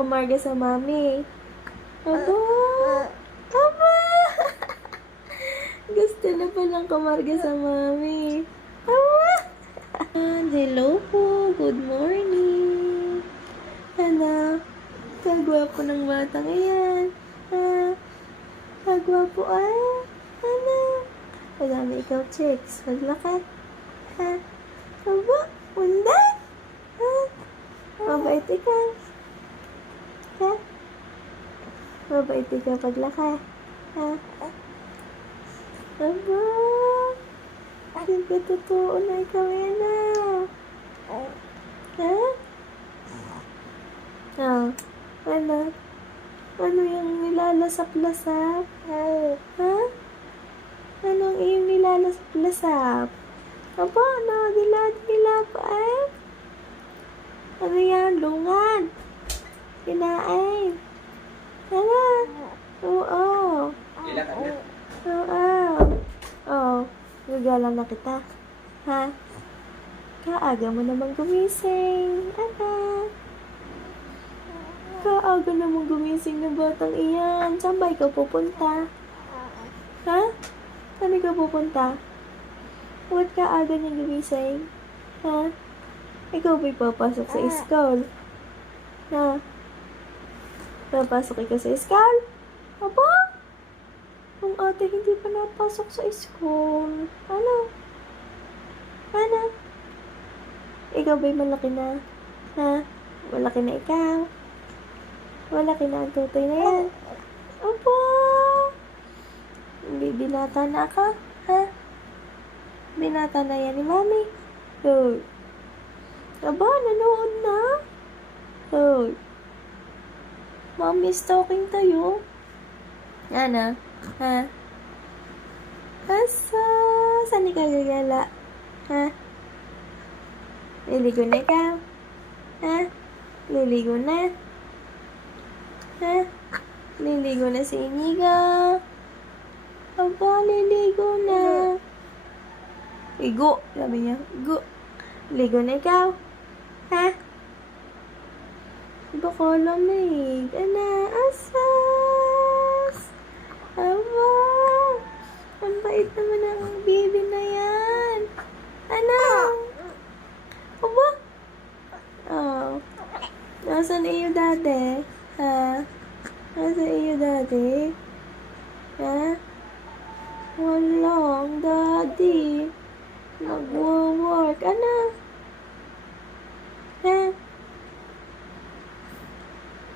kumarga sa mami? Aba! Aba! Gusto na palang kumarga sa mami. Aba! Hello po. Good morning. Ano? Kagwapo ng batang iyan. Kagwapo ay. Ano? Madami ikaw chicks. Maglakad. Aba? Undan? Mabait ikaw. Mabait ikaw paglakad. Aba? Hindi totoo na ikaw yan Ano? Ano yung nilalasap-lasap? Anong iyong nilalasap-lasap? Aba, dila pa eh? Ano yan? Lungan? Kinain? Ano? Oo. Oo. Gagalang na kita. Kaaga mo namang gumising. Kaaga namang gumising ng batang iyan. Saan ba ikaw pupunta? Saan ikaw pupunta? Ba't kaaga niyang gumising? Ikaw ba'y papasok sa school? Papasok ikaw sa school? Aba? Ang ate hindi pa napasok sa school. Ano? Ikaw ba'y malaki na? Malaki na ikaw? Malaki na ang tutoy na yan? Aba? Binata na ako? Binata na yan ni mami? Aba, nanood na? Mommy is talking to you? Ano? Saan ikaw gagala? Liligo na ikaw? Liligo na? Liligo na si Inigo? Aba, liligo na. Igo, sabi niya. Igo. Ligo na ikaw? Baka lamig. Asas! Aba! Ang bait naman ang baby na yan. Aba! Nasaan iyo dati? Nasaan iyo dati? Wala, ang daddy. Nagwo-work.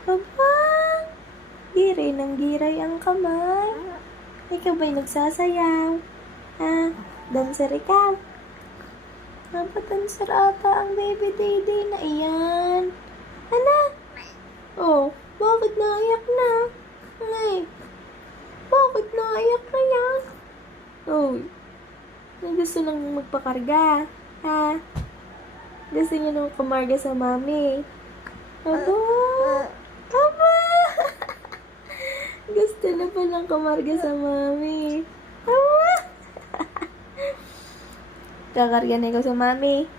Aba! Giray ng giray ang kamay. Ikaw ba'y nagsasayaw? Dancer ikaw? Dancer ata ang baby daddy na iyan. Bakit naiyak na? Bakit naiyak na yan? Gusto nang magpakarga. Gusto niya nang kumarga sa mami. Aba! Gusto na palang kumarga sa mami. Aba! Kakarga na ikaw sa mami.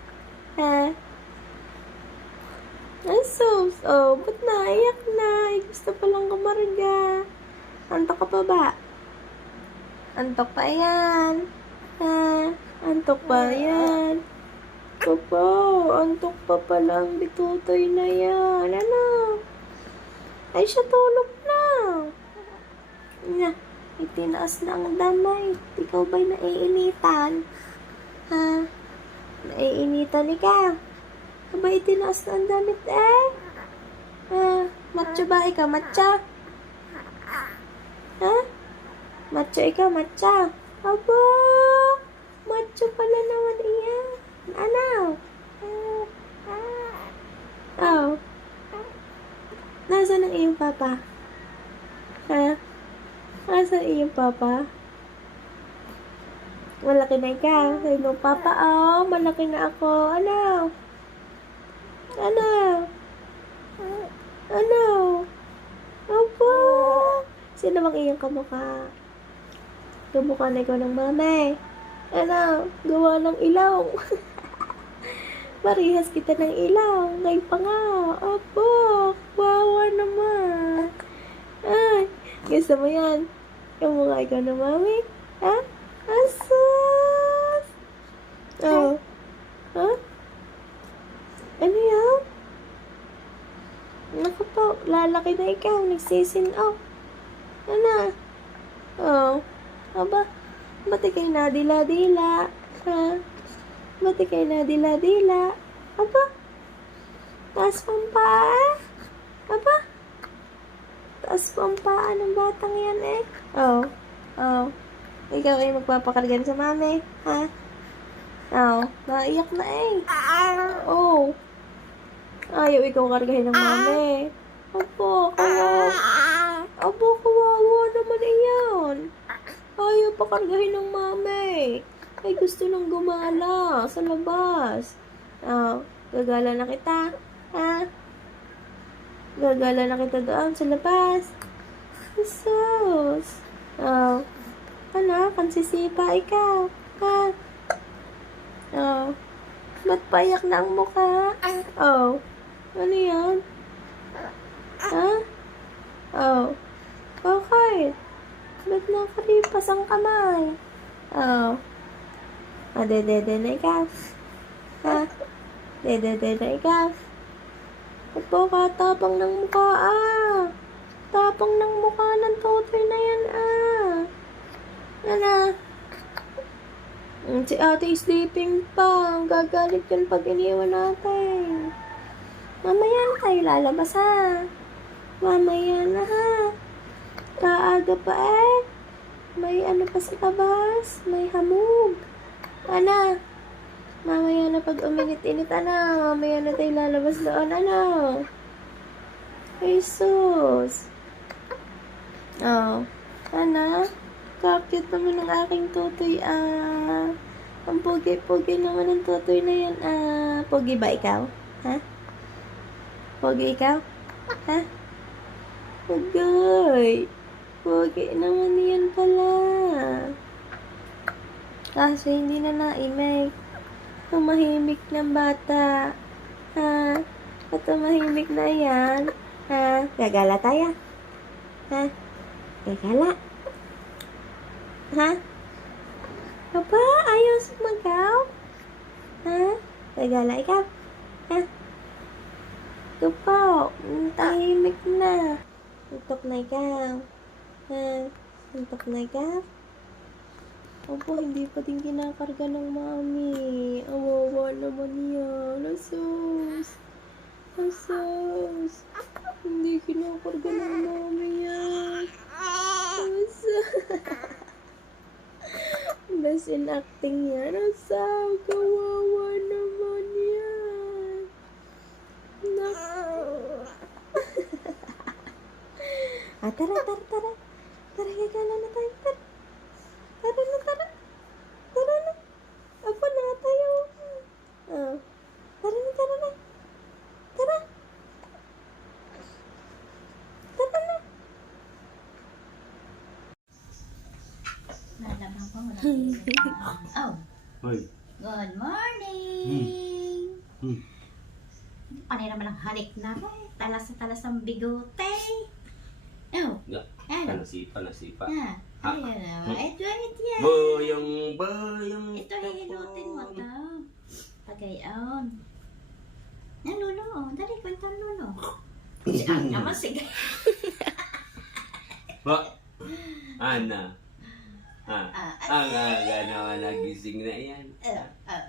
Ba't naiyak na? Gusto palang kumarga. Antok ka pa ba? Antok pa yan. Antok pa yan. Papa, antok pa palang bitutoy na yan. Ay, siya tulog na. Itinaas na ang damay. Ikaw ba'y naiinitan? Naiinitan ikaw? Aba, itinaas na ang damit Matcha ba ikaw? Matcha? Matcha ikaw? Matcha? Aba! Matcha pala naman iyan. Nasaan ang iyong papa? Nasaan ang iyong papa? Malaki na ikaw. Sabi mo, papa, malaki na ako. Aba! Sino bang iyong kamukha? Kamukha na ikaw ng mama. Gawa ng ilaw. Parehas kita ng ilaw. Ngay pa nga. Aba, wawa naman. Gusto mo yan? Yung mukha ikaw na mami? Ha? Asus! Oh. Ha? Ano yan? Naku po, lalaki na ikaw. Nagsisin off. Ano? Oh. Aba, ba't ikay nadila-dila? Ha? Ba't ikay nadila-dila? Aba, taas pang paa? Aba, taas pang paa ng batang yan eh. Oh. Oh. Ikaw ay magpapakargan sa mami. Ha? Oh. Naiyak na eh. Oh. Ayaw ikaw kargahin ng mami. Opo, kawawa. Opo, kawawa naman iyan. Ayaw pa kargahin ng mami. Ay gusto nang gumala sa labas. Oh, gagala na kita. Ha? Gagala na kita doon sa labas. Jesus. Oh. Ano? Kansisipa ikaw. Ha? Oh. Ba't payak na ang mukha? Oh. Ano yan? Ha? Oh. Bakit? Ba't nakalipas ang kamay? Oh. Dede na ikaw. Ha? Dede na ikaw. Opo, katapang ng mukha ah. Tapang ng mukha ng totoy na yan ah. Ano? Si ate sleeping pa. Gagalit yan pag iniwan natin. Mamaya na tayo lalabas ha. Mamaya na ha. Kaaga pa eh. May ano pa sa labas. May hamog. Ana. Mamaya na pag uminit-init ana. Mamaya na tayo lalabas doon ano. Jesus. Oh. Ana. Kakit naman ng aking tutoy ah. Ang pogi-pogi naman ng tutoy na yan ah. Pogi ba ikaw? Ha? Pogi ikaw? Ha? Pogi. Pogi naman yan pala. Kaso hindi na naimay. Tumahimik ng bata. Ha? At tumahimik na yan. Ha? Gagala tayo. Ha? Gagala. Ha? Aba, ayaw sumagaw? Ha? Gagala ikaw? Ha? Ito po, tahimik na. Tuntok na ikaw. Ha? Tuntok na ikaw? Opo, hindi pa din kinakarga ng mami. Awawa naman yan. Asus. Asus. Hindi kinakarga ng mami yan. Asus. Best in acting yan. Asaw, kawawa naman yan. Tara. Tara, gagala na tayo. Tara na. Tara na. Ako na tayo. Oh. Tara na. Tara. Tara na. Lalabang ko. Oh. Hoy. Good morning. Panira naman ang halik na ba? Talas ang bigote. Oh. Ano? Panasipa. Ayan naman. Ito yan. Boyong. Ito hihinutin mo to. Pagayon. Yan, Lolo. Dali, kwenta Lolo. Ang naman, sige. Ba? Ana. Ang aga naman nagising na yan.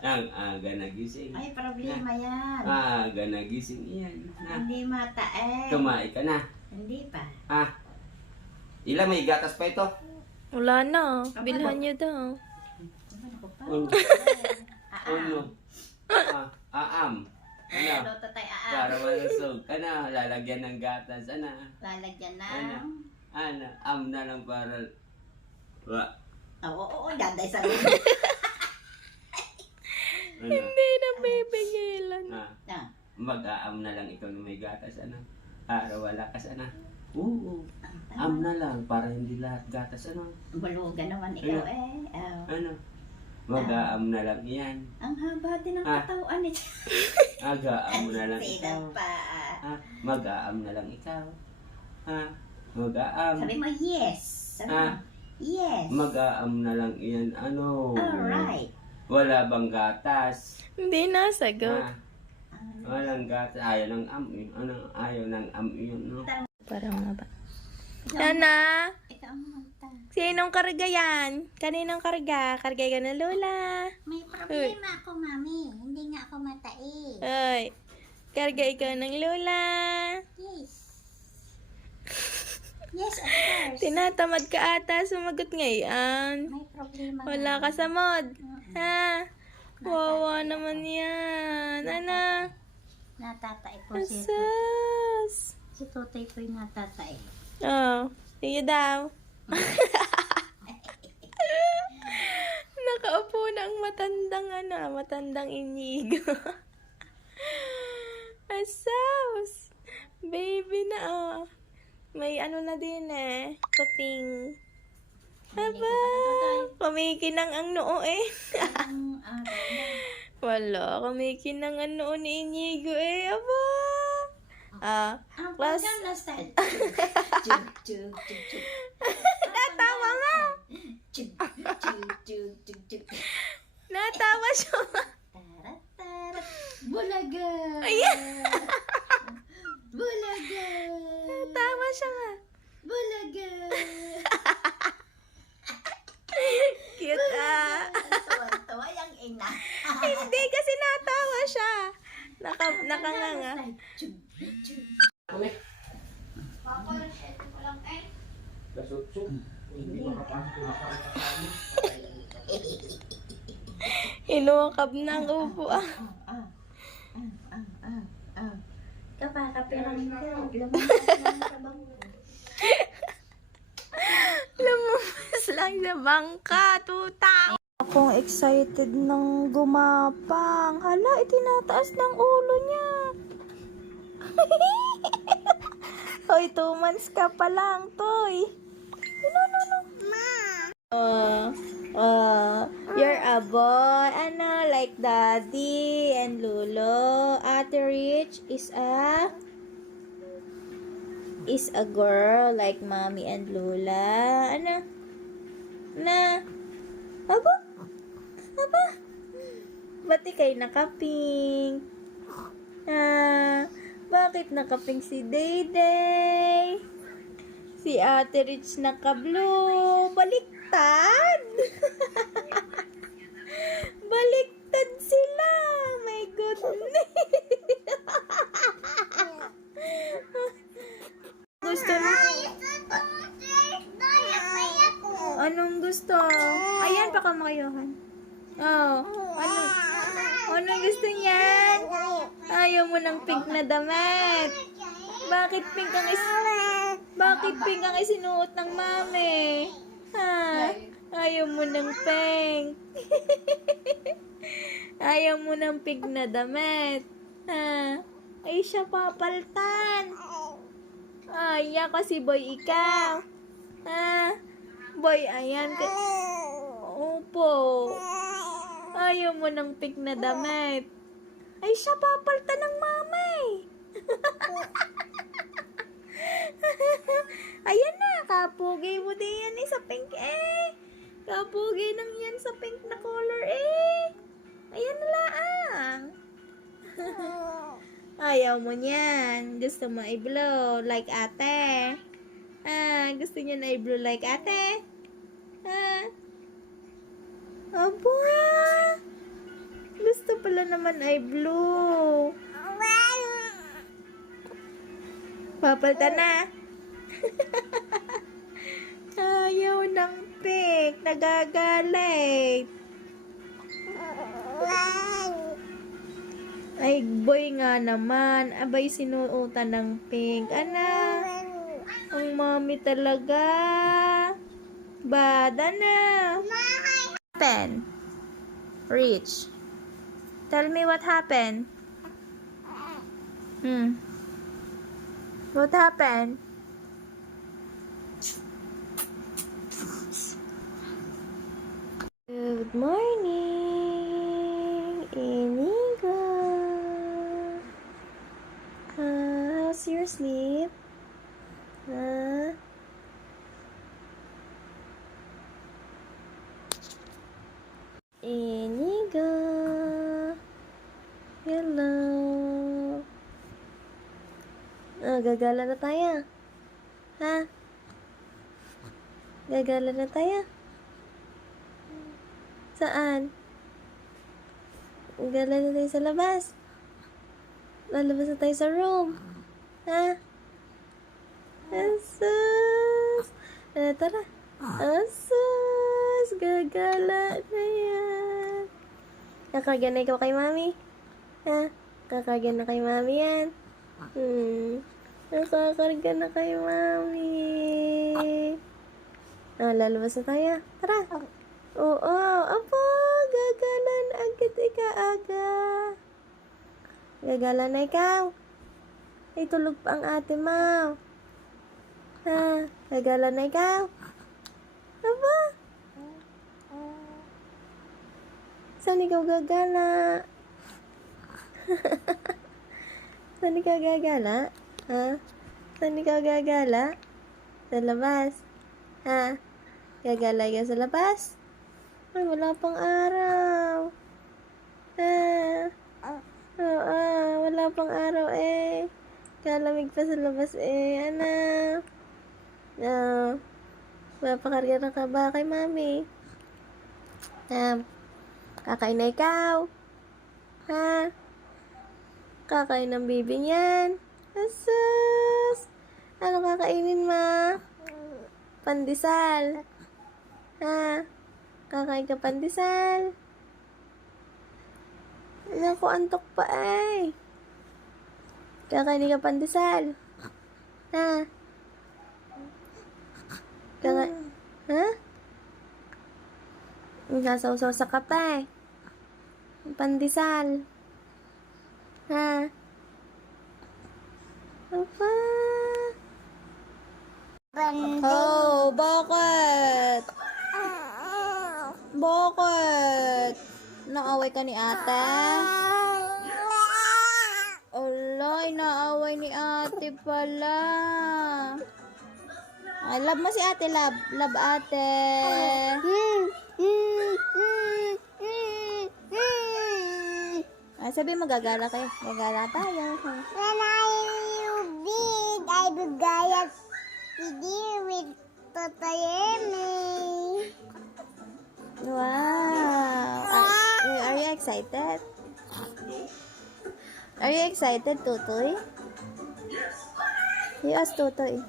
Ang aga nagising. Ay, problema yan. Aga nagising yan. Hindi matae. Kumain ka na. Hindi pa. Ilan may gatas pa ito? Wala na. Bilhan niyo daw. Ano ko pa? Ano? Aam. Ano? Luto tayo Para malusog. Ano? Lalagyan ng gatas. Ano? Lalagyan na. Ano? Am na lang para... Wa. Oo, daday sa luto. Ano? Hindi na bibigilan. Mag-aam na lang ikaw na may gatas. Ano? Para wala kas. Ano? Oo. Am na lang para hindi lahat gatas. Ano? Bulugan naman ikaw Ano? Mag-aam na lang yan. Ang haba din ng katawan nito. Aga-aam na lang ikaw. Sinan pa. Mag-aam na lang ikaw. Mag-aam. Sabi mo, yes. Sabi mo, Ah. yes. Mag-aam na lang iyan. Ano? Alright. Wala bang gatas? Hindi na, sagot. Ah, walang gatas. Ayaw ng am. Ano? Ayaw ng am yun, no? Parang maba. Nana, Ikaw ang magta. sinong karga yan? Kaninong karga? Karga ka na Lola. May problema ako, mami. Hindi nga ako matae. Ay, karga ikaw ng Lola. Yes. Yes, of course. Tinatamad ka ata, sumagot ngayon. May problema. Wala ka sa mod. Ha? Wawa naman yan. Ano? Natatay po si Tutoy. Asus. Si Tutoy po yung natatay. Oh, sige daw. Nakaupo na ang matandang Inigo. Asus. Baby na oh. May ano na din kuting. Aba, kumikinang ang noo eh. Ang Wala, kumikinang ang noo ni Inigo eh. Aba. Plus, Gangnam Style. Chug, chug, chug, chug. natawa nga. Chug, chug, chug, chug, chug. Natawa siya. Tarat, tarat. Bulaga. Ayan. Bulaga. Natawa siya nga. Bulaga. Cute Tuwa-tuwa yung ina. Hindi kasi natawa siya. Nakanganga. Chug, chug. Inuwakab na ang upo Kapakapirang ka. Lumabas lang sa bangka, tuta. Akong excited ng gumapang. Hala, itinataas ng ulo niya. Hoy, 2 months ka pa lang, Toy. No. You're a boy. Ano, like Daddy and Lulo. Ate Rich is a girl like Mommy and Lola. Ano? Na? Aba? Ba't ikay nakapink? Bakit nakapink si Dayday? Si Ate Rich naka-blue. Baliktad! Baliktad sila! My goodness! Gusto mo? Anong gusto? Ayan, baka makayohan. Oh, anong gusto niyan? Ayaw mo ng pink na damit. Bakit pink ang isinuot ng mami? Ha? Ayaw mo ng pink. Ayaw mo ng pink na damit. Ha? Ay, siya papaltan. Ay, kasi boy ikaw. Ha? Boy, ayan. Opo. Ayaw mo ng pink na damit. Ay, siya papaltan ng mamay. Ayan na, kapugay mo din yan sa pink eh. Kapugay nang yan sa pink na color eh. Ayan na lang. Ayaw mo niyan. Gusto mo i-blue like ate. Gusto niya na i-blue like ate. Aba. Gusto pala naman ay blue. Papalta na. Ayaw ng pink. Nagagalit. Ay, boy nga naman. Abay, sinuotan ng pink. Ana, ang mami talaga. Bada na. Happened? Rich. Tell me what happened. What happened? Good morning, Inigo. How's your sleep? Gagala na tayo. Ha? Gagala na tayo. Saan? Gagala na tayo sa labas. Lalabas na tayo sa room. Ha? Asus! Tara. Asus! Gagala na yan. Kakarga na ikaw kay mami? Ha? Kakarga na kay mami yan? Nakakarga na kay mami. Lalabas na tayo. Tara. Oo. Apo, gagala na agad aga. Gagala na ikaw. Ay, tulog pa ang ate mo. Ha? Gagala na ikaw. Aba? Saan ikaw gagala? Saan ikaw gagala? Ha? Saan ikaw gagala? Sa labas? Ha? Gagala ka sa labas? Ay, wala pang araw. Ha? Oo, wala pang araw eh. Kalamig pa sa labas eh. Anak. Papakarga na ka ba kay mami? Kakain na ikaw. Ha? Kakain ng baby niyan. Asus! Ano kakainin ma? Pandesal. Ha? Kakain ka pandesal. Naku, antok pa eh. Kakain ka pandesal. Ha? Ha? Nasaw-saw sa kape. Pandesal. Ha? Apa? Oh, bakit? Bakit? Naaway ka ni ate? Alay, naaway ni ate pala. Ay, love mo si ate, love. Love ate. Ay, sabi mo, gagala kayo. Gagala tayo. When I big, I gagaya with Totoyemi. Wow. Are you excited? Are you excited, Tutoy? You ask Tutoy.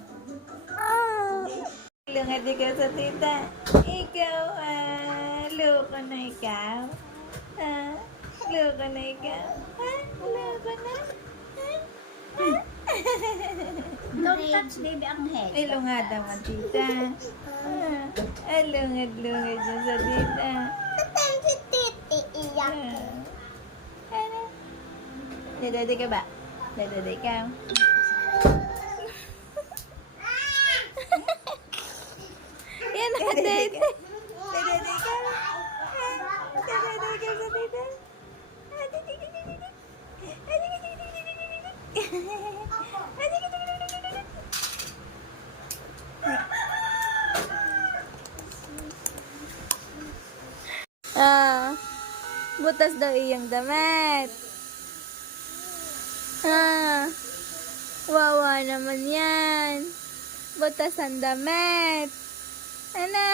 Lungad ikaw sa tita. Ikaw, loko na ikaw. Loko na ikaw. Loko na. Don't touch baby ang head. Ay, lungad naman, tita. Ay, lungad niya sa tita. Iiyak. Ano? Dadada ka ba? Dadada ikaw. Yan na, dede. Dadada ikaw. Dadada ikaw sa tita. Butas daw iyang damit. Wawa naman yan. Butas ang damit. Ano?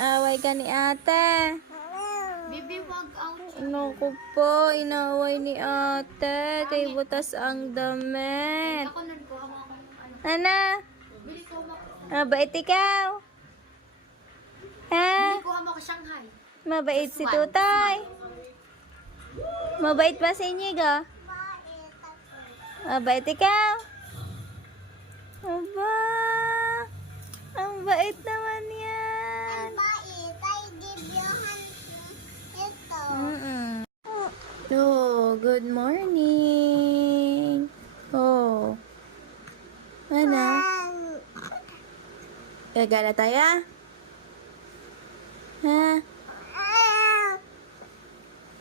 Away ka ni ate. Baby, wag out. Naku po, inaway ni ate. Kay butas ang damit. Ako nagkuha mo akong ano. Ano? Bili ko mo. Mabait ikaw? Ha? Kuha mo ako Shanghai. Mabait si Tutoy. Mabait ba si Inigo? Mabait ikaw? Aba, ang bait naman yan. Bait, I give you ito. Oh, good morning. Oh. Ano? Gagala tayo? Ha?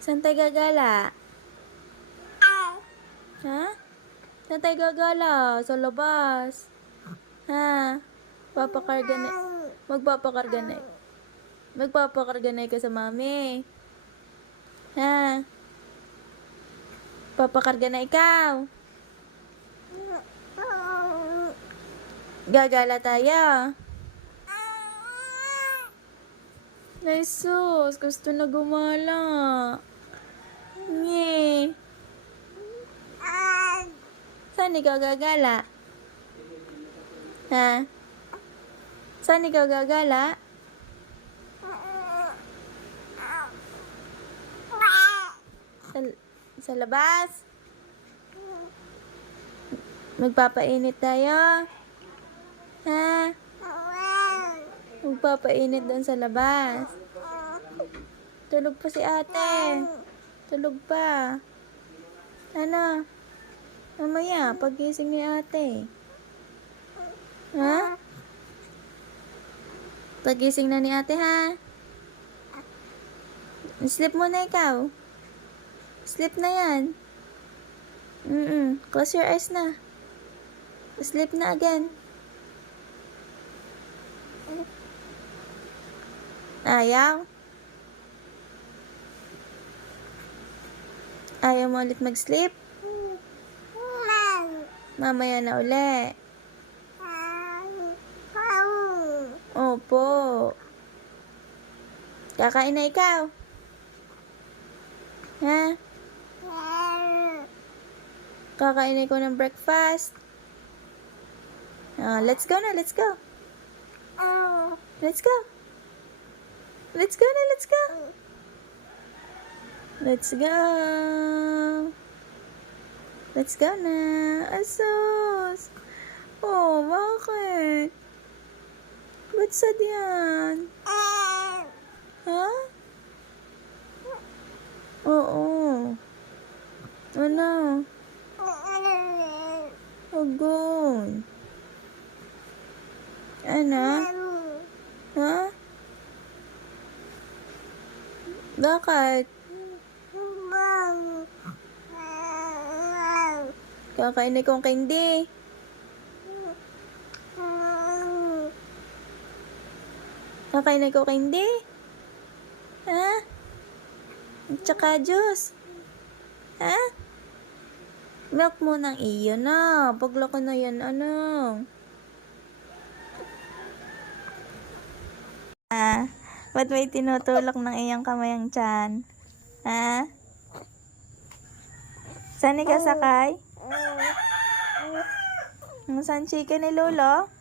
Saan tayo gagala? Ha? Saan tayo gagala? Sa labas. Ha? Papakarga na. Magpapakarga na. Magpapakarga na ka sa mami. Ha? Papakarga na ikaw. Gagala tayo. Ay, sus. Gusto na gumala. Nye. Saan ikaw gagala? Ha? Saan ikaw gagala? Sa labas? Magpapainit tayo? Ha? Magpapainit doon sa labas. Tulog pa si ate. Tulog pa. Ano? Mamaya, pagising ni ate. Ha? Pagising na ni ate, ha? Sleep muna ikaw. Sleep na yan. Close your eyes na. Sleep na again. Ayaw? Ayaw mo ulit mag-sleep? Mamaya na uli. Opo. Kakain na ikaw? Ha? Kakain na ikaw ng breakfast? Let's go na, let's go. Let's go. Let's go na, let's go. Let's go. Let's go na. Asos. Oh, bakit? Ba't sad yan? Ha? Oo. Ano? Agoy. Ano? Ha? Bakit? Kakain na kong candy. Kakain na ko candy. Ha? At saka juice. Ha? Milk mo ng iyo na. Paglaki na yan, ano? Ba't may tinutulak ng iyong kamay ang tiyan? Ha? Saan ikaw sakay? Saan chicken ni Lolo?